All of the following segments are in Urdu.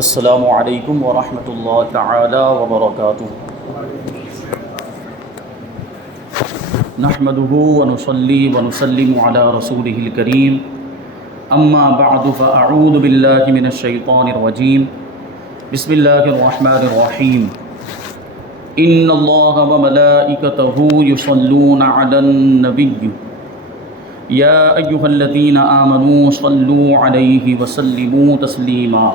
السلام علیکم ورحمۃ اللہ تعالی وبرکاتہ۔ نحمده ونصلي ونسلم على رسوله الكريم، اما بعد فاعوذ باللہ من الشیطان الرجیم، بسم اللہ الرحمن الرحیم۔ ان اللہ وملائکتہ یصلون علی النبی یا ایہا الذین آمنوا صلوا علیہ وسلموا تسلیما۔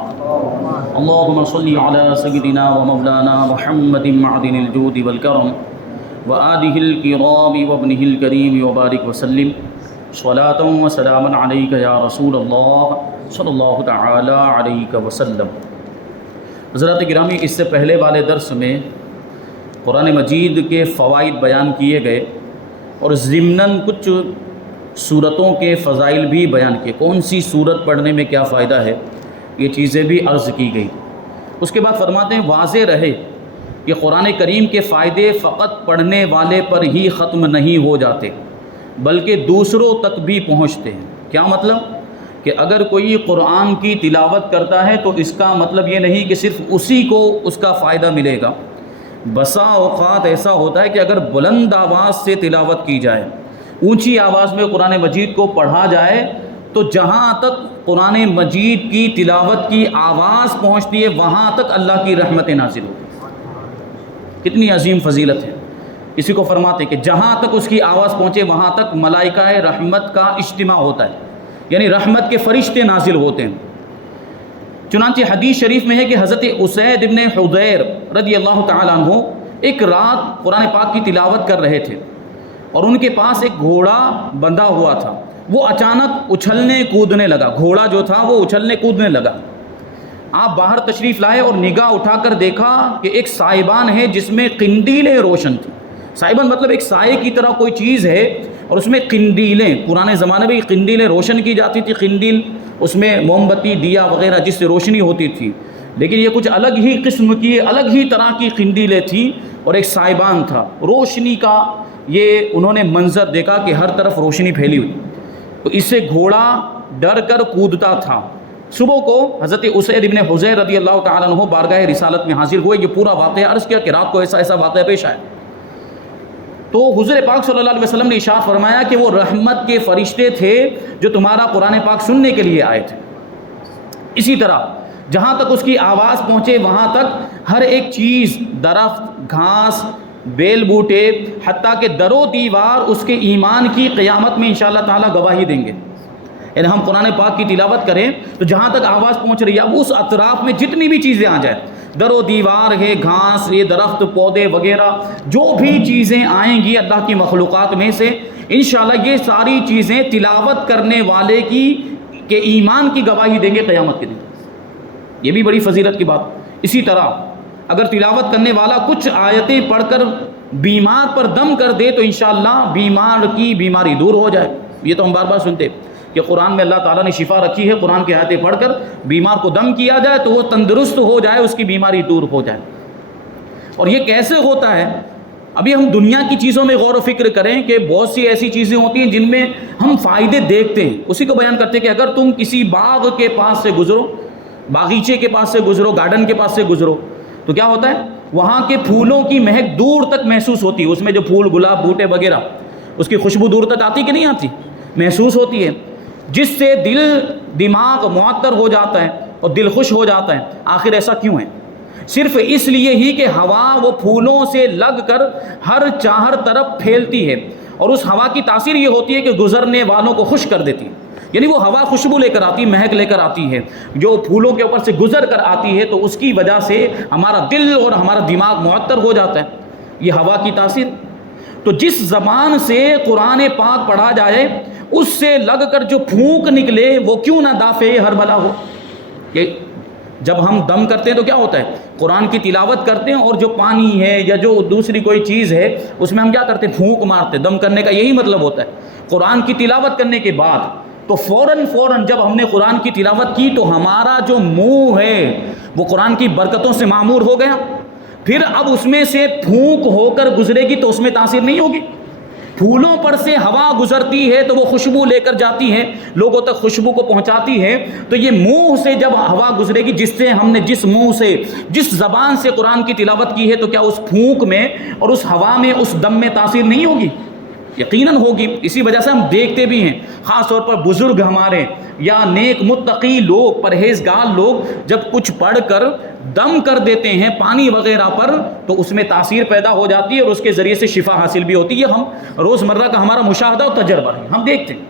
اللہم صل علی سیدنا ومولانا محمد معدن الجود والکرم وآلہ الکرام وابنہ الکریم وبارک وسلم صلاۃ وسلاما علیک یا رسول اللہ صلی اللہ تعالی علیہ وسلم۔ حضرات گرامی، اس سے پہلے والے درس میں قرآن مجید کے فوائد بیان کیے گئے اور ضمناً کچھ صورتوں کے فضائل بھی بیان کیے، کون سی صورت پڑھنے میں کیا فائدہ ہے، یہ چیزیں بھی عرض کی گئی۔ اس کے بعد فرماتے ہیں واضح رہے کہ قرآن کریم کے فائدے فقط پڑھنے والے پر ہی ختم نہیں ہو جاتے بلکہ دوسروں تک بھی پہنچتے ہیں۔ کیا مطلب؟ کہ اگر کوئی قرآن کی تلاوت کرتا ہے تو اس کا مطلب یہ نہیں کہ صرف اسی کو اس کا فائدہ ملے گا۔ بسا اوقات ایسا ہوتا ہے کہ اگر بلند آواز سے تلاوت کی جائے، اونچی آواز میں قرآن مجید کو پڑھا جائے، تو جہاں تک قرآن مجید کی تلاوت کی آواز پہنچتی ہے وہاں تک اللہ کی رحمت نازل ہوتی ہے۔ کتنی عظیم فضیلت ہے۔ اسی کو فرماتے ہیں کہ جہاں تک اس کی آواز پہنچے وہاں تک ملائکہ رحمت کا اجتماع ہوتا ہے، یعنی رحمت کے فرشتے نازل ہوتے ہیں۔ چنانچہ حدیث شریف میں ہے کہ حضرت اسید ابن حضیر رضی اللہ تعالیٰ عنہ ایک رات قرآن پاک کی تلاوت کر رہے تھے اور ان کے پاس ایک گھوڑا بندھا ہوا تھا۔ وہ اچانک اچھلنے کودنے لگا، گھوڑا جو تھا وہ اچھلنے کودنے لگا۔ آپ باہر تشریف لائے اور نگاہ اٹھا کر دیکھا کہ ایک سائبان ہے جس میں قندیلیں روشن تھیں۔ سائبان مطلب ایک سائے کی طرح کوئی چیز ہے اور اس میں قندیلیں، پرانے زمانے میں قندیلیں روشن کی جاتی تھی۔ قندیل اس میں موم بتی دیا وغیرہ جس سے روشنی ہوتی تھی، لیکن یہ کچھ الگ ہی قسم کی، الگ ہی طرح کی قندیلیں تھیں اور ایک سائبان تھا روشنی کا۔ یہ انہوں نے منظر دیکھا کہ ہر طرف روشنی پھیلی ہوئی، تو اس سے گھوڑا ڈر کر کودتا تھا۔ صبح کو حضرت اسید ابن حضیر رضی اللہ تعالیٰ عنہ بارگاہ رسالت میں حاضر ہوئے۔ یہ پورا واقعہ عرض کیا کہ رات کو ایسا ایسا واقعہ پیش آیا، تو حضور پاک صلی اللہ علیہ وسلم نے ارشاد فرمایا کہ وہ رحمت کے فرشتے تھے جو تمہارا قرآن پاک سننے کے لیے آئے تھے۔ اسی طرح جہاں تک اس کی آواز پہنچے وہاں تک ہر ایک چیز، درخت، گھاس، بیل بوٹے، حتیٰ کہ در و دیوار اس کے ایمان کی قیامت میں انشاءاللہ تعالیٰ گواہی دیں گے۔ یعنی ہم قرآن پاک کی تلاوت کریں تو جہاں تک آواز پہنچ رہی ہے، اب اس اطراف میں جتنی بھی چیزیں آ جائیں، در و دیوار ہے، گھاس، یہ درخت، پودے وغیرہ، جو بھی چیزیں آئیں گی اللہ کی مخلوقات میں سے، انشاءاللہ یہ ساری چیزیں تلاوت کرنے والے کے ایمان کی گواہی دیں گے قیامت کے دن۔ یہ بھی بڑی فضیلت کی بات۔ اسی طرح اگر تلاوت کرنے والا کچھ آیتیں پڑھ کر بیمار پر دم کر دے تو انشاءاللہ بیمار کی بیماری دور ہو جائے۔ یہ تو ہم بار بار سنتے کہ قرآن میں اللہ تعالیٰ نے شفا رکھی ہے، قرآن کی آیتیں پڑھ کر بیمار کو دم کیا جائے تو وہ تندرست ہو جائے، اس کی بیماری دور ہو جائے۔ اور یہ کیسے ہوتا ہے؟ ابھی ہم دنیا کی چیزوں میں غور و فکر کریں کہ بہت سی ایسی چیزیں ہوتی ہیں جن میں ہم فائدے دیکھتے ہیں۔ اسی کو بیان کرتے ہیں کہ اگر تم کسی باغ کے پاس سے گزرو، باغیچے کے پاس سے گزرو، گارڈن کے پاس سے گزرو، تو کیا ہوتا ہے؟ وہاں کے پھولوں کی مہک دور تک محسوس ہوتی ہے۔ اس میں جو پھول، گلاب، بوٹے وغیرہ، اس کی خوشبو دور تک آتی کہ نہیں آتی؟ محسوس ہوتی ہے، جس سے دل دماغ معطر ہو جاتا ہے اور دل خوش ہو جاتا ہے۔ آخر ایسا کیوں ہے؟ صرف اس لیے ہی کہ ہوا وہ پھولوں سے لگ کر ہر طرف پھیلتی ہے، اور اس ہوا کی تاثیر یہ ہوتی ہے کہ گزرنے والوں کو خوش کر دیتی ہے۔ یعنی وہ ہوا خوشبو لے کر آتی، مہک لے کر آتی ہے، جو پھولوں کے اوپر سے گزر کر آتی ہے، تو اس کی وجہ سے ہمارا دل اور ہمارا دماغ معطر ہو جاتا ہے۔ یہ ہوا کی تاثیر۔ تو جس زبان سے قرآن پاک پڑھا جائے اس سے لگ کر جو پھونک نکلے وہ کیوں نہ دافع ہربلا ہو۔ کہ جب ہم دم کرتے ہیں تو کیا ہوتا ہے؟ قرآن کی تلاوت کرتے ہیں اور جو پانی ہے یا جو دوسری کوئی چیز ہے اس میں ہم کیا کرتے ہیں؟ پھونک مارتے ہیں۔ دم کرنے کا یہی مطلب ہوتا ہے۔ قرآن کی تلاوت کرنے کے بعد تو فوراً جب ہم نے قرآن کی تلاوت کی تو ہمارا جو منہ ہے وہ قرآن کی برکتوں سے معمور ہو گیا۔ پھر اب اس میں سے پھونک ہو کر گزرے گی تو اس میں تاثیر نہیں ہوگی، پھولوں پر سے ہوا گزرتی ہے تو وہ خوشبو لے کر جاتی ہے، لوگوں تک خوشبو کو پہنچاتی ہے، تو یہ منہ سے جب ہوا گزرے گی، جس منہ سے، جس زبان سے قرآن کی تلاوت کی ہے، تو کیا اس پھونک میں اور اس ہوا میں، اس دم میں تاثیر نہیں ہوگی؟ یقیناً ہوگی۔ اسی وجہ سے ہم دیکھتے بھی ہیں، خاص طور پر بزرگ ہمارے یا نیک متقی لوگ، پرہیزگار لوگ جب کچھ پڑھ کر دم کر دیتے ہیں پانی وغیرہ پر، تو اس میں تاثیر پیدا ہو جاتی ہے اور اس کے ذریعے سے شفا حاصل بھی ہوتی ہے۔ یہ ہم روزمرہ کا ہمارا مشاہدہ اور تجربہ ہے، ہم دیکھتے ہیں،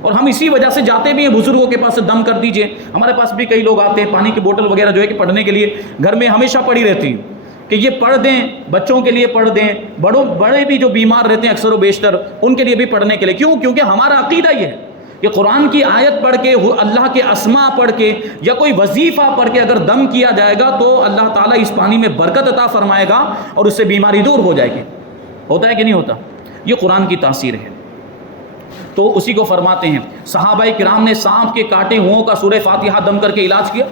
اور ہم اسی وجہ سے جاتے بھی ہیں بزرگوں کے پاس سے دم کر دیجئے۔ ہمارے پاس بھی کئی لوگ آتے ہیں، پانی کی بوتل وغیرہ جو ہے کہ پڑھنے کے لیے گھر میں ہمیشہ پڑی رہتی ہیں کہ یہ پڑھ دیں، بچوں کے لیے پڑھ دیں، بڑے بھی جو بیمار رہتے ہیں اکثر و بیشتر ان کے لیے بھی پڑھنے کے لیے۔ کیوں؟ کیونکہ ہمارا عقیدہ یہ ہے کہ قرآن کی آیت پڑھ کے، اللہ کے اسماء پڑھ کے یا کوئی وظیفہ پڑھ کے اگر دم کیا جائے گا تو اللہ تعالیٰ اس پانی میں برکت عطا فرمائے گا اور اس سے بیماری دور ہو جائے گی۔ ہوتا ہے کہ نہیں ہوتا؟ یہ قرآن کی تاثیر ہے۔ تو اسی کو فرماتے ہیں صحابہ کرام نے سانپ کے کاٹے ہوں کا سورہ فاتحہ دم کر کے علاج کیا۔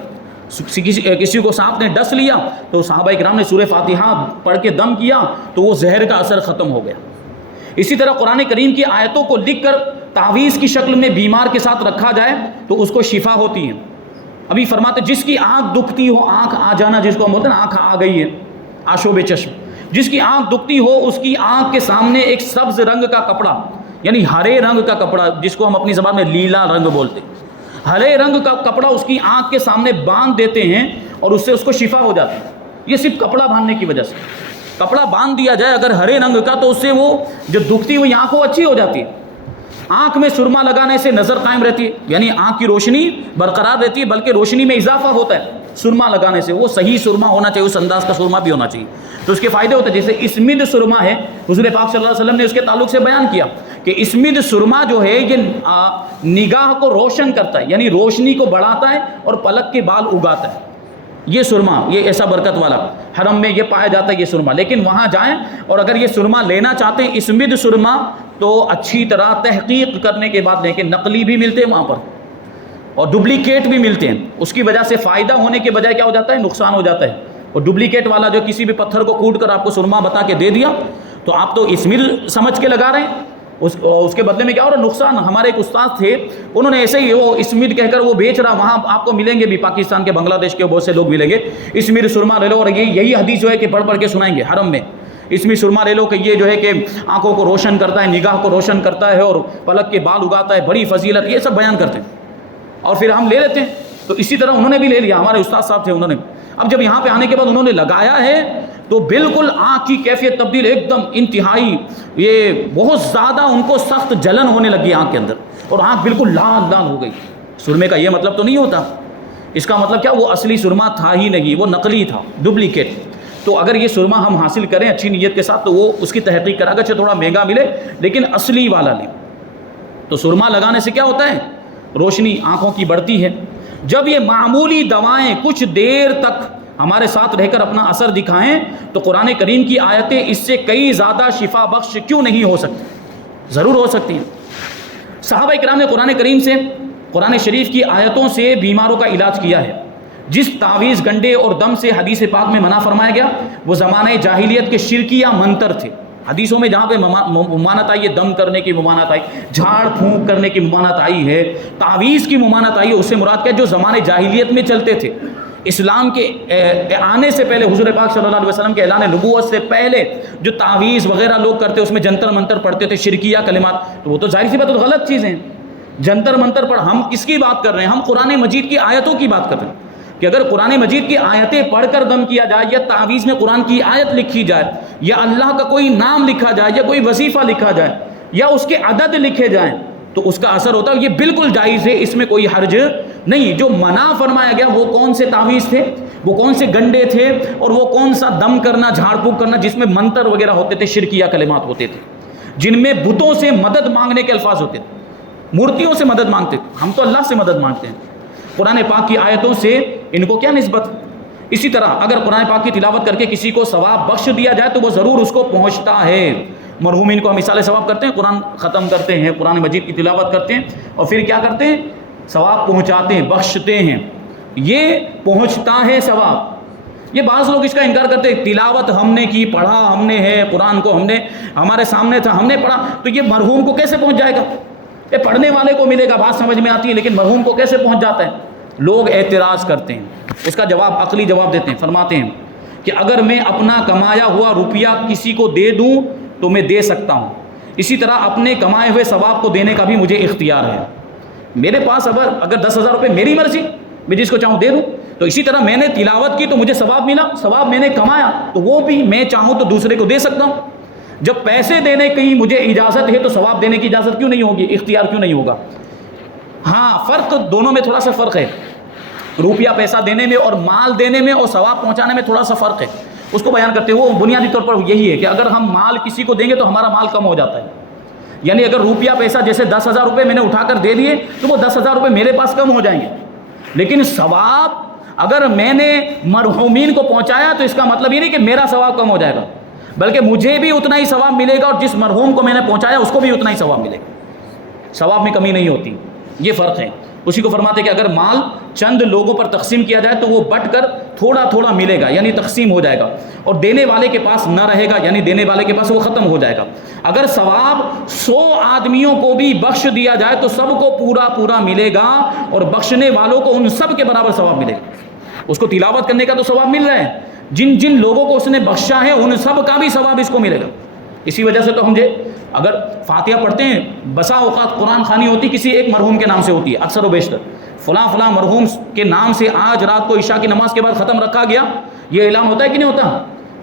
کسی کو سانپ نے ڈس لیا تو صحابہ کرام نے سورہ فاتحہ پڑھ کے دم کیا تو وہ زہر کا اثر ختم ہو گیا۔ اسی طرح قرآن کریم کی آیتوں کو لکھ کر تعویذ کی شکل میں بیمار کے ساتھ رکھا جائے تو اس کو شفا ہوتی ہے۔ ابھی فرماتے جس کی آنکھ دکھتی ہو، آنکھ آ جانا جس کو ہم بولتے ہیں نا، آنکھ آ گئی ہے، آشوب چشم، جس کی آنکھ دکھتی ہو اس کی آنکھ کے سامنے ایک سبز رنگ کا کپڑا، یعنی ہرے رنگ کا کپڑا، جس کو ہم اپنی زبان میں لیلا رنگ بولتے ہیں، ہرے رنگ کا کپڑا اس کی آنکھ کے سامنے باندھ دیتے ہیں اور اس سے اس کو شفا ہو جاتی ہے۔ یہ صرف کپڑا باندھنے کی وجہ سے، کپڑا باندھ دیا جائے اگر ہرے رنگ کا تو اس سے وہ جو دکھتی ہوئی آنکھ وہ اچھی ہو جاتی ہے۔ آنکھ میں سرما لگانے سے نظر قائم رہتی ہے، یعنی آنکھ کی روشنی برقرار رہتی ہے، بلکہ روشنی میں اضافہ ہوتا ہے سرما لگانے سے۔ وہ صحیح سرما ہونا چاہیے، اس انداز کا سرما بھی ہونا چاہیے، تو اس کے فائدے ہوتے ہیں۔ جیسے اسمد سرما ہے، حضور پاک صلی اللہ علیہ وسلم نے اس کے تعلق سے بیان کیا کہ اسمد سرما جو ہے یہ نگاہ کو روشن کرتا ہے، یعنی روشنی کو بڑھاتا ہے اور پلک کے بال اگاتا ہے۔ یہ سرما، یہ ایسا برکت والا حرم میں یہ پایا جاتا ہے یہ سرما۔ لیکن وہاں جائیں اور اگر یہ سرما لینا چاہتے ہیں اسمد سرما تو اچھی طرح تحقیق کرنے کے بعد لیں کہ نقلی بھی ملتے ہیں وہاں پر اور ڈپلیکیٹ بھی ملتے ہیں۔ اس کی وجہ سے فائدہ ہونے کے بجائے کیا ہو جاتا ہے؟ نقصان ہو جاتا ہے۔ اور ڈپلیکیٹ والا جو کسی بھی پتھر کو کوٹ کر آپ کو سرما بتا کے دے دیا تو آپ تو اسمد سمجھ کے لگا رہے ہیں، اس کے بدلے میں کیا ہو رہا ہے؟ نقصان۔ ہمارے ایک استاد تھے، انہوں نے ایسے ہی وہ اسمد کہہ کر وہ بیچ رہا، وہاں آپ کو ملیں گے بھی پاکستان کے، بنگلہ دیش کے بہت سے لوگ ملیں گے، اسمد سرما لے لو، اور یہی حدیث جو ہے کہ پڑھ کے سنائیں گے حرم میں، اسمد سرما لے لو کہ یہ جو ہے کہ آنکھوں کو روشن کرتا ہے، نگاہ کو روشن کرتا ہے اور پلک کے بال اگاتا ہے، بڑی فضیلت، یہ سب بیان کرتے ہیں اور پھر ہم لے لیتے ہیں۔ تو اسی طرح انہوں نے بھی لے لیا، ہمارے استاد صاحب تھے، انہوں نے اب جب یہاں پہ آنے کے بعد انہوں نے لگایا ہے تو بالکل آنکھ کی کیفیت تبدیل، ایک دم انتہائی، یہ بہت زیادہ ان کو سخت جلن ہونے لگی آنکھ کے اندر اور آنکھ بالکل لال لال ہو گئی۔ سرمے کا یہ مطلب تو نہیں ہوتا، اس کا مطلب کیا؟ وہ اصلی سرما تھا ہی نہیں، وہ نقلی تھا، ڈپلیکیٹ۔ تو اگر یہ سرما ہم حاصل کریں اچھی نیت کے ساتھ تو وہ اس کی تحقیق کرا اگرچہ تھوڑا مہنگا ملے لیکن اصلی والا لیں۔ تو سرما لگانے سے کیا ہوتا ہے؟ روشنی آنکھوں کی بڑھتی ہے۔ جب یہ معمولی دوائیں کچھ دیر تک ہمارے ساتھ رہ کر اپنا اثر دکھائیں تو قرآن کریم کی آیتیں اس سے کئی زیادہ شفا بخش کیوں نہیں ہو سکتی؟ ضرور ہو سکتی ہیں۔ صحابہ کرام نے قرآن کریم سے، قرآن شریف کی آیتوں سے بیماروں کا علاج کیا ہے۔ جس تعویذ، گنڈے اور دم سے حدیث پاک میں منع فرمایا گیا وہ زمانہ جاہلیت کے شرکیہ منتر تھے۔ حدیثوں میں جہاں پہ ممانت آئی ہے، دم کرنے کی ممانت آئی، جھاڑ پھونک کرنے کی ممانت آئی ہے، تعویذ کی ممانت آئی ہے، اس سے مراد کیا؟ جو زمانے جاہلیت میں چلتے تھے، اسلام کے آنے سے پہلے، حضور پاک صلی اللہ علیہ وسلم کے اعلان نبوت سے پہلے جو تعویذ وغیرہ لوگ کرتے اس میں جنتر منتر پڑھتے تھے، شرکیہ کلمات، تو وہ تو ظاہر سی بات ہے غلط چیزیں ہیں۔ جنتر منتر پڑھ، ہم کس کی بات کر رہے ہیں؟ ہم قرآن مجید کی آیتوں کی بات کر رہے ہیں کہ اگر قرآن مجید کی آیتیں پڑھ کر دم کیا جائے یا تعویذ میں قرآن کی آیت لکھی جائے یا اللہ کا کوئی نام لکھا جائے یا کوئی وظیفہ لکھا جائے یا اس کے عدد لکھے جائیں تو اس کا اثر ہوتا ہے، یہ بالکل جائز ہے، اس میں کوئی حرج نہیں۔ جو منع فرمایا گیا وہ کون سے تعویذ تھے، وہ کون سے گنڈے تھے اور وہ کون سا دم کرنا، جھاڑ پھونک کرنا جس میں منتر وغیرہ ہوتے تھے، شرکیہ کلمات ہوتے تھے، جن میں بتوں سے مدد مانگنے کے الفاظ ہوتے تھے، مورتیوں سے مدد مانگتے تھے۔ ہم تو اللہ سے مدد مانگتے ہیں، قرآن پاک کی آیتوں سے ان کو کیا نسبت؟ اسی طرح اگر قرآن پاک کی تلاوت کر کے کسی کو ثواب بخش دیا جائے تو وہ ضرور اس کو پہنچتا ہے۔ مرحومین کو ہم مثال ثواب کرتے ہیں، قرآن ختم کرتے ہیں، قرآن مجید کی تلاوت کرتے ہیں اور پھر کیا کرتے ہیں؟ ثواب پہنچاتے ہیں، بخشتے ہیں، یہ پہنچتا ہے ثواب۔ یہ بعض لوگ اس کا انکار کرتے ہیں، تلاوت ہم نے کی، پڑھا ہم نے ہے، قرآن کو ہم نے ہمارے سامنے تھا ہم نے پڑھا، تو یہ مرحوم کو کیسے پہنچ جائے گا؟ یہ پڑھنے والے کو ملے گا، بات سمجھ میں آتی ہے، لیکن مرحوم کو کیسے پہنچ جاتا ہے؟ لوگ اعتراض کرتے ہیں، اس کا جواب عقلی جواب دیتے ہیں، فرماتے ہیں کہ اگر میں اپنا کمایا ہوا روپیہ کسی کو دے دوں تو میں دے سکتا ہوں، اسی طرح اپنے کمائے ہوئے ثواب کو دینے کا بھی مجھے اختیار ہے۔ میرے پاس اگر 10,000 روپے میری مرضی، میں جس کو چاہوں دے دوں، تو اسی طرح میں نے تلاوت کی تو مجھے ثواب ملا، ثواب میں نے کمایا تو وہ بھی میں چاہوں تو دوسرے کو دے سکتا ہوں۔ جب پیسے دینے کی مجھے اجازت ہے تو ثواب دینے کی اجازت کیوں نہیں ہوگی، اختیار کیوں نہیں ہوگا؟ ہاں، فرق دونوں میں تھوڑا سا فرق ہے، روپیہ پیسہ دینے میں اور مال دینے میں اور ثواب پہنچانے میں تھوڑا سا فرق ہے، اس کو بیان کرتے ہوئے بنیادی طور پر یہی ہے کہ اگر ہم مال کسی کو دیں گے تو ہمارا مال کم ہو جاتا ہے، یعنی اگر روپیہ پیسہ جیسے 10,000 روپے میں نے اٹھا کر دے دیے تو وہ 10,000 روپے میرے پاس کم ہو جائیں گے، لیکن ثواب اگر میں نے مرحومین کو پہنچایا تو اس کا مطلب یہ نہیں کہ میرا ثواب کم ہو جائے گا، بلکہ مجھے بھی اتنا ہی ثواب ملے گا اور جس مرحوم کو میں نے پہنچایا اس کو بھی اتنا ہی ثواب ملے گا، ثواب میں کمی نہیں ہوتی، یہ فرق ہے۔ اسی کو فرماتے کہ اگر مال چند لوگوں پر تقسیم کیا جائے تو وہ بٹ کر تھوڑا تھوڑا ملے گا، یعنی تقسیم ہو جائے گا، اور دینے والے کے پاس نہ رہے گا، یعنی دینے والے کے پاس وہ ختم ہو جائے گا۔ اگر ثواب 100 آدمیوں کو بھی بخش دیا جائے تو سب کو پورا پورا ملے گا، اور بخشنے والوں کو ان سب کے برابر ثواب ملے گا۔ اس کو تلاوت کرنے کا تو ثواب مل رہا ہے، جن جن لوگوں کو اس نے بخشا ہے ان سب کا بھی ثواب اس کو ملے گا۔ اسی وجہ سے تو ہم اگر فاتحہ پڑھتے ہیں، بسا اوقات قرآن خوانی ہوتی کسی ایک مرحوم کے نام سے ہوتی ہے، اکثر و بیشتر فلاں فلاں مرحوم کے نام سے آج رات کو عشاء کی نماز کے بعد ختم رکھا گیا، یہ اعلان ہوتا ہے کہ نہیں ہوتا،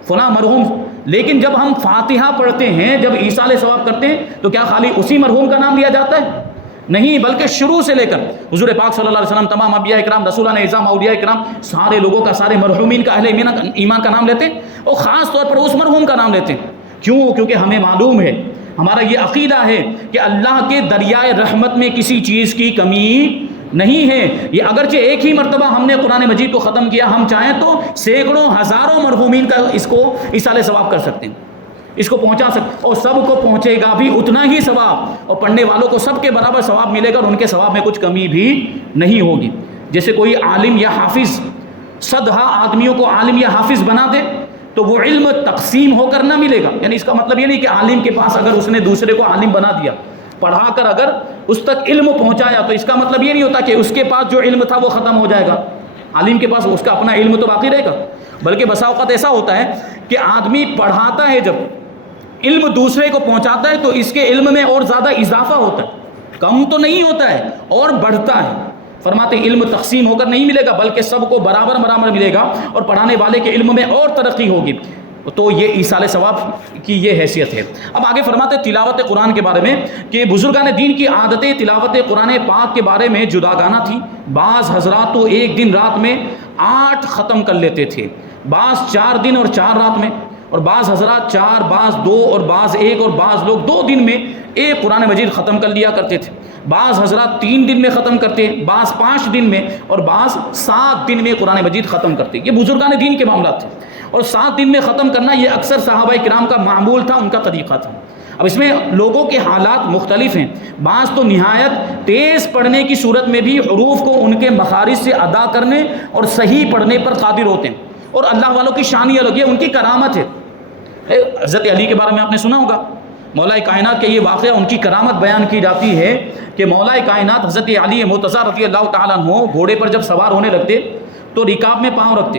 فلاں مرحوم۔ لیکن جب ہم فاتحہ پڑھتے ہیں، جب ایصال ثواب کرتے ہیں، تو کیا خالی اسی مرحوم کا نام لیا جاتا ہے؟ نہیں، بلکہ شروع سے لے کر حضور پاک صلی اللہ علیہ وسلم، تمام انبیاء اکرام، رسولان اعظام، اولیاء اکرام، سارے لوگوں کا، سارے مرحومین کا، اہل ایمان کا نام لیتے ہیں، اور خاص طور پر اس مرحوم کا نام لیتے ہیں۔ کیوں؟ کیونکہ ہمیں معلوم ہے، ہمارا یہ عقیدہ ہے کہ اللہ کے دریائے رحمت میں کسی چیز کی کمی نہیں ہے۔ یہ اگرچہ ایک ہی مرتبہ ہم نے قرآن مجید کو ختم کیا، ہم چاہیں تو سینکڑوں ہزاروں مرحومین کا اس کو ایصال ثواب کر سکتے ہیں، اس کو پہنچا سکتے، اور سب کو پہنچے گا بھی اتنا ہی ثواب، اور پڑھنے والوں کو سب کے برابر ثواب ملے گا، اور ان کے ثواب میں کچھ کمی بھی نہیں ہوگی۔ جیسے کوئی عالم یا حافظ 100 آدمیوں کو عالم یا حافظ بنا دے تو وہ علم تقسیم ہو کر نہ ملے گا، یعنی اس کا مطلب یہ نہیں کہ عالم کے پاس اگر اس نے دوسرے کو عالم بنا دیا، پڑھا کر اگر اس تک علم پہنچایا، تو اس کا مطلب یہ نہیں ہوتا کہ اس کے پاس جو علم تھا وہ ختم ہو جائے گا، عالم کے پاس اس کا اپنا علم تو باقی رہے گا۔ بلکہ بسا اوقات ایسا ہوتا ہے کہ آدمی پڑھاتا ہے، جب علم دوسرے کو پہنچاتا ہے تو اس کے علم میں اور زیادہ اضافہ ہوتا ہے، کم تو نہیں ہوتا ہے، اور بڑھتا ہے۔ فرماتے ہیں علم تقسیم ہو کر نہیں ملے گا، بلکہ سب کو برابر برابر ملے گا، اور پڑھانے والے کے علم میں اور ترقی ہوگی۔ تو یہ ایصال ثواب کی یہ حیثیت ہے۔ اب آگے فرماتے ہیں تلاوت قرآن کے بارے میں کہ بزرگان دین کی عادتیں تلاوت قرآن پاک کے بارے میں جداگانہ تھی۔ بعض حضرات تو ایک دن رات میں 8 ختم کر لیتے تھے، بعض 4 دن اور 4 رات میں، اور بعض حضرات 4، بعض 2 اور بعض 1، اور بعض لوگ 2 دن میں ایک قرآن مجید ختم کر لیا کرتے تھے۔ بعض حضرات 3 دن میں ختم کرتے، بعض 5 دن میں، اور بعض 7 دن میں قرآن مجید ختم کرتے۔ یہ بزرگان دین کے معاملات تھے، اور 7 دن میں ختم کرنا یہ اکثر صحابہ کرام کا معمول تھا، ان کا طریقہ تھا۔ اب اس میں لوگوں کے حالات مختلف ہیں، بعض تو نہایت تیز پڑھنے کی صورت میں بھی حروف کو ان کے مخارج سے ادا کرنے اور صحیح پڑھنے پر قادر ہوتے ہیں، اور اللہ والوں کی شان یہ الگ ہے، ان کی کرامت ہے۔ حضرت علی کے بارے میں آپ نے سنا ہوگا، مولا کائنات کے یہ واقعہ، ان کی کرامت بیان کی جاتی ہے کہ مولا کائنات حضرت علی مرتضی رضی اللہ تعالیٰ عنہ گھوڑے پر جب سوار ہونے لگتے تو رکاب میں پاؤں رکھتے،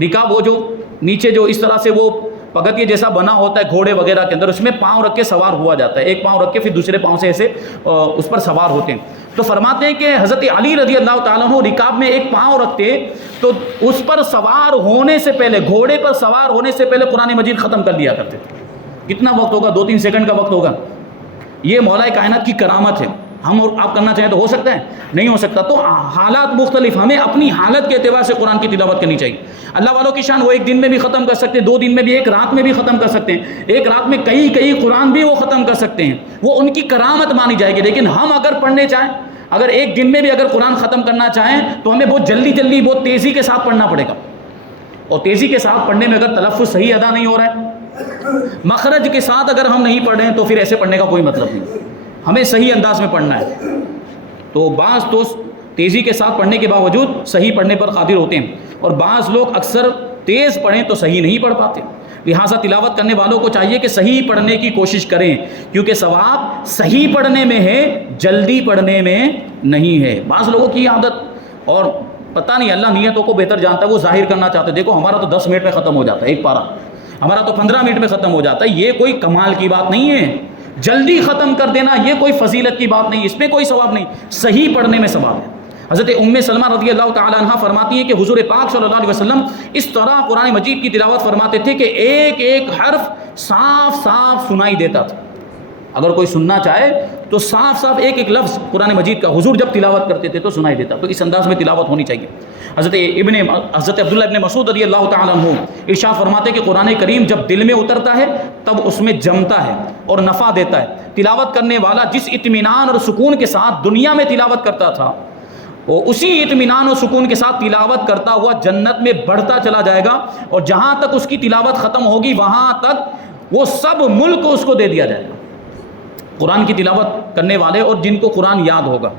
رکاب وہ جو نیچے جو اس طرح سے وہ پگتیے جیسا بنا ہوتا ہے گھوڑے وغیرہ کے اندر، اس میں پاؤں رکھ کے سوار ہوا جاتا ہے، ایک پاؤں رکھ کے پھر دوسرے پاؤں سے ایسے اس پر سوار ہوتے ہیں۔ تو فرماتے ہیں کہ حضرت علی رضی اللہ تعالیٰ عنہ رکاب میں ایک پاؤں رکھتے تو اس پر سوار ہونے سے پہلے، گھوڑے پر سوار ہونے سے پہلے قرآن مجید ختم کر لیا کرتے تھے۔ کتنا وقت ہوگا؟ 2-3 سیکنڈ کا وقت ہوگا۔ یہ مولا کائنات کی کرامت ہے، ہم اور آپ کرنا چاہیں تو ہو سکتا ہے؟ نہیں ہو سکتا۔ تو حالات مختلف، ہمیں اپنی حالت کے اعتبار سے قرآن کی تلاوت کرنی چاہیے۔ اللہ والوں کی شان، وہ ایک دن میں بھی ختم کر سکتے ہیں، 2 دن میں بھی، ایک رات میں بھی ختم کر سکتے ہیں، ایک رات میں کئی قرآن بھی وہ ختم کر سکتے ہیں، وہ ان کی کرامت مانی جائے گی۔ لیکن ہم اگر پڑھنے چاہیں، اگر ایک دن میں بھی اگر قرآن ختم کرنا چاہیں تو ہمیں بہت جلدی بہت تیزی کے ساتھ پڑھنا پڑے گا، اور تیزی کے ساتھ پڑھنے میں اگر تلفظ صحیح ادا نہیں ہو رہا ہے، مخرج کے ساتھ اگر ہم نہیں پڑھ رہے ہیں، تو پھر ایسے پڑھنے کا کوئی مطلب نہیں، ہمیں صحیح انداز میں پڑھنا ہے۔ تو بعض تو تیزی کے ساتھ پڑھنے کے باوجود صحیح پڑھنے پر قادر ہوتے ہیں، اور بعض لوگ اکثر تیز پڑھیں تو صحیح نہیں پڑھ پاتے. لہٰذا تلاوت کرنے والوں کو چاہیے کہ صحیح پڑھنے کی کوشش کریں، کیونکہ ثواب صحیح پڑھنے میں ہے، جلدی پڑھنے میں نہیں ہے. بعض لوگوں کی عادت، اور پتہ نہیں اللہ نیتوں کو بہتر جانتا ہے، وہ ظاہر کرنا چاہتے ہیں دیکھو ہمارا تو 10 منٹ میں ختم ہو جاتا ہے ایک پارہ، ہمارا تو 15 منٹ میں ختم ہو جاتا ہے. یہ کوئی کمال کی بات نہیں ہے. جلدی ختم کر دینا یہ کوئی فضیلت کی بات نہیں، اس میں کوئی ثواب نہیں، صحیح پڑھنے میں ثواب ہے. حضرت ام سلمہ رضی اللہ تعالی عنہ فرماتی ہیں کہ حضور پاک صلی اللہ علیہ وسلم اس طرح قرآن مجید کی تلاوت فرماتے تھے کہ ایک ایک حرف صاف صاف سنائی دیتا تھا. اگر کوئی سننا چاہے تو صاف صاف ایک ایک لفظ قرآن مجید کا حضور جب تلاوت کرتے تھے تو سنائی دیتا. تو اس انداز میں تلاوت ہونی چاہیے. حضرت عبداللہ ابن مسعود رضی اللہ تعالیٰ عنہ ارشاد فرماتے کہ قرآن کریم جب دل میں اترتا ہے تب اس میں جمتا ہے اور نفع دیتا ہے. تلاوت کرنے والا جس اطمینان اور سکون کے ساتھ دنیا میں تلاوت کرتا تھا وہ اسی اطمینان اور سکون کے ساتھ تلاوت کرتا ہوا جنت میں بڑھتا چلا جائے گا، اور جہاں تک اس کی تلاوت ختم ہوگی وہاں تک وہ سب ملک اس کو دے دیا جائے گا. قرآن کی تلاوت کرنے والے اور جن کو قرآن یاد ہوگا،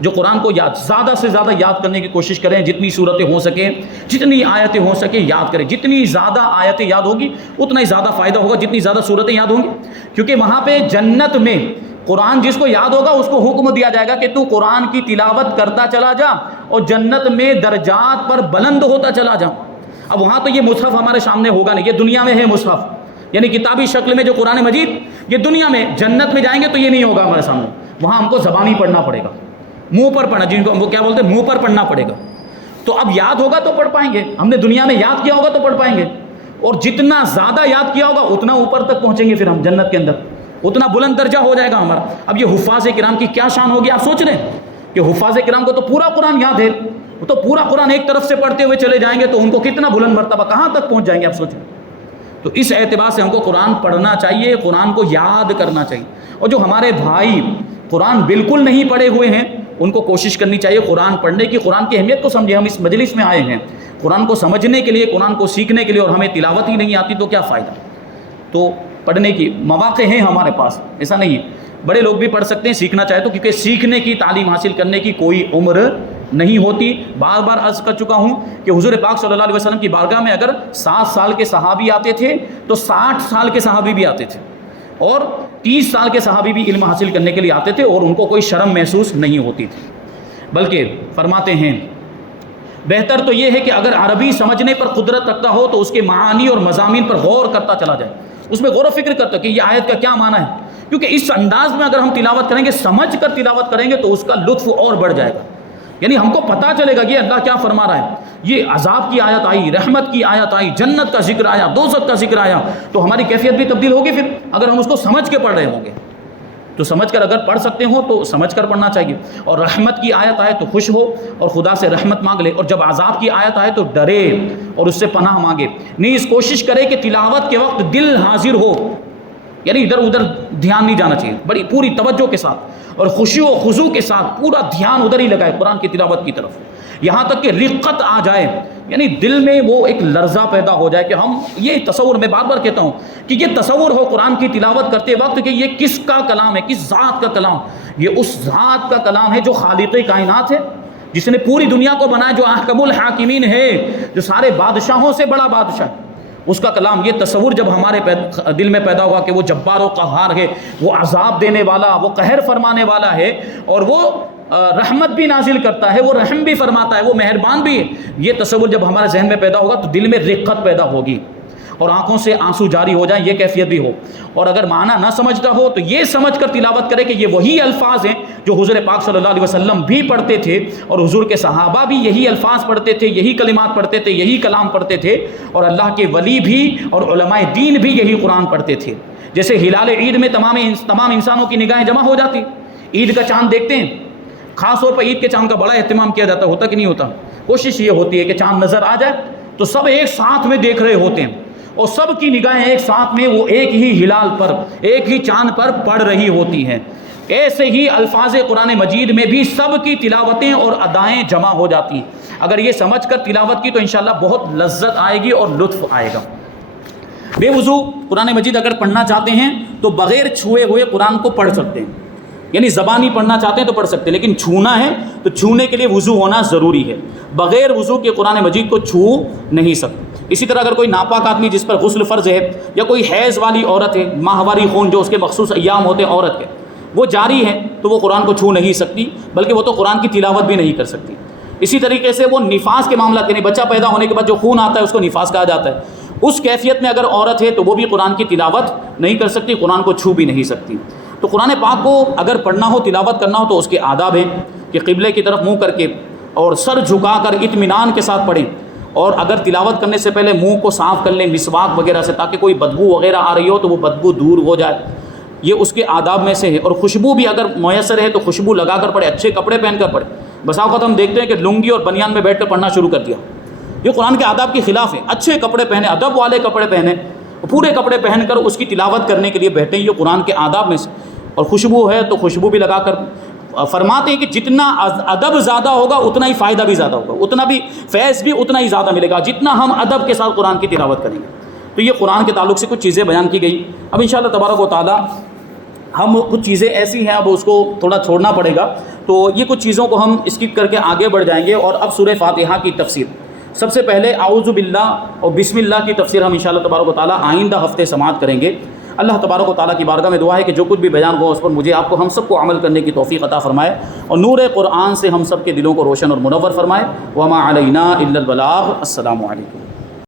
جو قرآن کو زیادہ سے زیادہ یاد کرنے کی کوشش کریں، جتنی صورتیں ہو سکیں، جتنی آیتیں ہو سکیں یاد کریں. جتنی زیادہ آیتیں یاد ہوگی اتنا ہی زیادہ فائدہ ہوگا، جتنی زیادہ صورتیں یاد ہوں گی. کیونکہ وہاں پہ جنت میں قرآن جس کو یاد ہوگا اس کو حکم دیا جائے گا کہ تو قرآن کی تلاوت کرتا چلا جا اور جنت میں درجات پر بلند ہوتا چلا جا. اب وہاں تو یہ مصحف ہمارے سامنے ہوگا نہیں، یہ دنیا میں ہے مصحف، یعنی کتابی شکل میں جو قرآن مجید، یہ دنیا میں. جنت میں جائیں گے تو یہ نہیں ہوگا ہمارے سامنے، وہاں ہم کو زبانی پڑھنا پڑے گا، منہ پر پڑھنا، جن کو وہ کیا بولتے ہیں منہ پر پڑھنا پڑے گا. تو اب یاد ہوگا تو پڑھ پائیں گے، ہم نے دنیا میں یاد کیا ہوگا تو پڑھ پائیں گے، اور جتنا زیادہ یاد کیا ہوگا اتنا اوپر تک پہنچیں گے پھر ہم جنت کے اندر، اتنا بلند درجہ ہو جائے گا ہمارا. اب یہ حفاظ کرام کی کیا شان ہوگی، آپ سوچ رہے ہیں کہ حفاظ کرام کو تو پورا قرآن یاد ہے، وہ تو پورا قرآن ایک طرف سے پڑھتے ہوئے چلے جائیں گے تو ان کو کتنا بلند مرتبہ، کہاں تک پہنچ جائیں گے آپ سوچیں. تو اس اعتبار سے ہم کو قرآن پڑھنا چاہیے، قرآن کو یاد کرنا چاہیے. اور جو ہمارے بھائی قرآن بالکل نہیں پڑھے ہوئے ہیں ان کو کوشش کرنی چاہیے قرآن پڑھنے کی، قرآن کی اہمیت کو سمجھیں. ہم اس مجلس میں آئے ہیں قرآن کو سمجھنے کے لیے، قرآن کو سیکھنے کے لیے، اور ہمیں تلاوت ہی نہیں آتی تو کیا فائدہ. تو پڑھنے کی مواقع ہیں ہمارے پاس، ایسا نہیں ہے. بڑے لوگ بھی پڑھ سکتے ہیں سیکھنا چاہے تو، کیونکہ سیکھنے کی، تعلیم حاصل کرنے کی کوئی عمر نہیں ہوتی. بار بار عرض کر چکا ہوں کہ حضور پاک صلی اللہ علیہ وسلم کی بارگاہ میں اگر 7 سال کے صحابی آتے تھے تو 60 سال کے صحابی بھی آتے تھے، اور 30 سال کے صحابی بھی علم حاصل کرنے کے لیے آتے تھے، اور ان کو کوئی شرم محسوس نہیں ہوتی تھی. بلکہ فرماتے ہیں بہتر تو یہ ہے کہ اگر عربی سمجھنے پر قدرت رکھتا ہو تو اس کے معانی اور مضامین پر غور کرتا چلا جائے، اس میں غور و فکر کرتا کہ یہ آیت کا کیا معنی ہے. کیونکہ اس انداز میں اگر ہم تلاوت کریں گے، سمجھ کر تلاوت کریں گے تو اس کا لطف اور بڑھ جائے گا. یعنی ہم کو پتہ چلے گا کہ اللہ کیا فرما رہا ہے. یہ عذاب کی آیت آئی، رحمت کی آیت آئی، جنت کا ذکر آیا، دوزخ کا ذکر آیا، تو ہماری کیفیت بھی تبدیل ہوگی پھر اگر ہم اس کو سمجھ کے پڑھ رہے ہوں گے. تو سمجھ کر اگر پڑھ سکتے ہوں تو سمجھ کر پڑھنا چاہیے. اور رحمت کی آیت آئے تو خوش ہو اور خدا سے رحمت مانگ لے، اور جب عذاب کی آیت آئے تو ڈرے اور اس سے پناہ مانگے. نیز کوشش کرے کہ تلاوت کے وقت دل حاضر ہو، یعنی ادھر ادھر دھیان نہیں جانا چاہیے، بڑی پوری توجہ کے ساتھ اور خوشی و خضوع کے ساتھ پورا دھیان ادھر ہی لگائے قرآن کی تلاوت کی طرف، یہاں تک کہ رقت آ جائے، یعنی دل میں وہ ایک لرزہ پیدا ہو جائے کہ ہم یہ تصور، میں بار بار کہتا ہوں کہ یہ تصور ہو قرآن کی تلاوت کرتے وقت کہ یہ کس کا کلام ہے، کس ذات کا کلام. یہ اس ذات کا کلام ہے جو خالق کائنات ہے، جس نے پوری دنیا کو بنایا، جو احکم الحاکمین ہے، جو سارے بادشاہوں سے بڑا بادشاہ ہے. اس کا کلام، یہ تصور جب ہمارے دل میں پیدا ہوا کہ وہ جبار و قہار ہے، وہ عذاب دینے والا، وہ قہر فرمانے والا ہے، اور وہ رحمت بھی نازل کرتا ہے، وہ رحم بھی فرماتا ہے، وہ مہربان بھی ہے. یہ تصور جب ہمارے ذہن میں پیدا ہوگا تو دل میں رقت پیدا ہوگی اور آنکھوں سے آنسو جاری ہو جائیں، یہ کیفیت بھی ہو. اور اگر معنی نہ سمجھتا ہو تو یہ سمجھ کر تلاوت کرے کہ یہ وہی الفاظ ہیں جو حضور پاک صلی اللہ علیہ وسلم بھی پڑھتے تھے، اور حضور کے صحابہ بھی یہی الفاظ پڑھتے تھے، یہی کلمات پڑھتے تھے، یہی کلام پڑھتے تھے، اور اللہ کے ولی بھی اور علماء دین بھی یہی قرآن پڑھتے تھے. جیسے ہلال عید میں تمام انسانوں کی نگاہیں جمع ہو جاتی، عید کا چاند دیکھتے ہیں، خاص طور پر عید کے چاند کا بڑا اہتمام کیا جاتا، ہوتا کہ نہیں ہوتا؟ کوشش یہ ہوتی ہے کہ چاند نظر آ جائے تو سب ایک ساتھ میں دیکھ رہے ہوتے ہیں، اور سب کی نگاہیں ایک ساتھ میں وہ ایک ہی ہلال پر، ایک ہی چاند پر پڑ رہی ہوتی ہیں. ایسے ہی الفاظ قرآن مجید میں بھی سب کی تلاوتیں اور ادائیں جمع ہو جاتی ہیں. اگر یہ سمجھ کر تلاوت کی تو انشاءاللہ بہت لذت آئے گی اور لطف آئے گا. بے وضو قرآن مجید اگر پڑھنا چاہتے ہیں تو بغیر چھوئے ہوئے قرآن کو پڑھ سکتے ہیں، یعنی زبانی پڑھنا چاہتے ہیں تو پڑھ سکتے ہیں، لیکن چھونا ہے تو چھونے کے لیے وضو ہونا ضروری ہے. بغیر وضو کے قرآن مجید کو چھو نہیں سکتے. اسی طرح اگر کوئی ناپاک آدمی جس پر غسل فرض ہے، یا کوئی حیض والی عورت ہے، ماہواری خون جو اس کے مخصوص ایام ہوتے ہیں عورت کے، وہ جاری ہے، تو وہ قرآن کو چھو نہیں سکتی، بلکہ وہ تو قرآن کی تلاوت بھی نہیں کر سکتی۔ اسی طریقے سے وہ نفاس کے معاملات، یعنی بچہ پیدا ہونے کے بعد جو خون آتا ہے اس کو نفاس کہا جاتا ہے، اس کیفیت میں اگر عورت ہے تو وہ بھی قرآن کی تلاوت نہیں کر سکتی، قرآن کو چھو بھی نہیں سکتی۔ تو قرآن پاک کو اگر پڑھنا ہو، تلاوت کرنا ہو، تو اس کے آداب ہیں کہ قبلے کی طرف منہ کر کے اور سر جھکا کر اطمینان کے ساتھ پڑھیں، اور اگر تلاوت کرنے سے پہلے منہ کو صاف کر لیں مسواک وغیرہ سے، تاکہ کوئی بدبو وغیرہ آ رہی ہو تو وہ بدبو دور ہو جائے، یہ اس کے آداب میں سے ہے۔ اور خوشبو بھی اگر میسر ہے تو خوشبو لگا کر پڑھے، اچھے کپڑے پہن کر پڑھے۔ بسا اوقات ہم دیکھتے ہیں کہ لنگی اور بنیان میں بیٹھ کر پڑھنا شروع کر دیا، یہ قرآن کے آداب کے خلاف ہے۔ اچھے کپڑے پہنے، ادب والے کپڑے پہنے، پورے کپڑے پہن کر اس کی تلاوت کرنے کے لیے بیٹھیں، یہ قرآن کے آداب میں سے۔ اور خوشبو ہے تو خوشبو بھی لگا کر، فرماتے ہیں کہ جتنا ادب زیادہ ہوگا اتنا ہی فائدہ بھی زیادہ ہوگا، اتنا بھی فیض بھی اتنا ہی زیادہ ملے گا جتنا ہم ادب کے ساتھ قرآن کی تلاوت کریں گے۔ تو یہ قرآن کے تعلق سے کچھ چیزیں بیان کی گئی۔ اب انشاءاللہ تبارک و تعالی ہم کچھ چیزیں ایسی ہیں، اب اس کو تھوڑا چھوڑنا پڑے گا، تو یہ کچھ چیزوں کو ہم اسکپ کر کے آگے بڑھ جائیں گے۔ اور اب سورہ فاتحہ کی تفسیر، سب سے پہلے اعوذ باللہ اور بسم اللہ کی تفسیر ہم انشاءاللہ تبارک و تعالی آئندہ ہفتے سماعت کریں گے۔ اللہ تبارک و تعالیٰ کی بارگاہ میں دعا ہے کہ جو کچھ بھی بیان ہوا اس پر مجھے آپ کو ہم سب کو عمل کرنے کی توفیق عطا فرمائے، اور نور قرآن سے ہم سب کے دلوں کو روشن اور منور فرمائے۔ وما علینا الا البلاغ۔ السلام علیکم۔